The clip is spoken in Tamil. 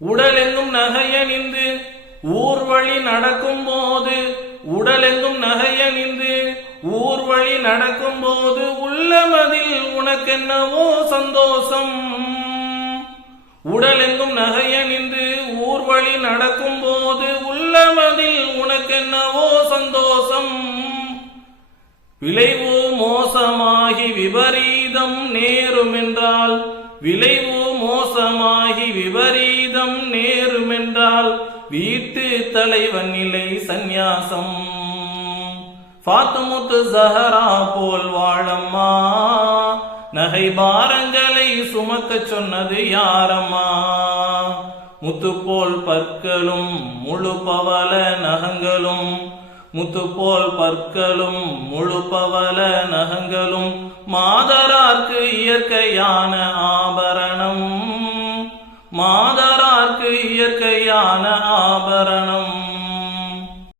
உடலெங்கும் நகையணிந்து ஊர்வழி நடக்கும் போது, உடலெங்கும் நகையணிந்து ஊர்வழி நடக்கும் போது உள்ளமதில் உனக்கென்னவோ சந்தோஷம். உடலெங்கும் நகையணிந்து ஊர்வழி நடக்கும் போது உள்ளமதில் உனக்கென்னவோ சந்தோஷம். விளைவு மோசமாகி விபரீதம் நேருமென்றால், விளைவு மோசமாகி விபரீதம் நேருமென்றால் வீட்டு தலைவன் நிலை சந்நியாசம். ஃபாத்திமுத்து ஸஹரா போல் வாழம்மா, நகை பாரங்களை சுமக்க சொன்னது யாரம்மா? முத்து போல் பற்களும் முழு பவள நகங்களும், முத்து போல் பற்களும் முழு பவள நகங்களும் மாதரார்க்கு இயற்கையான ஆபரணம், மாதரார்க்கு இயற்கையான ஆபரணம்.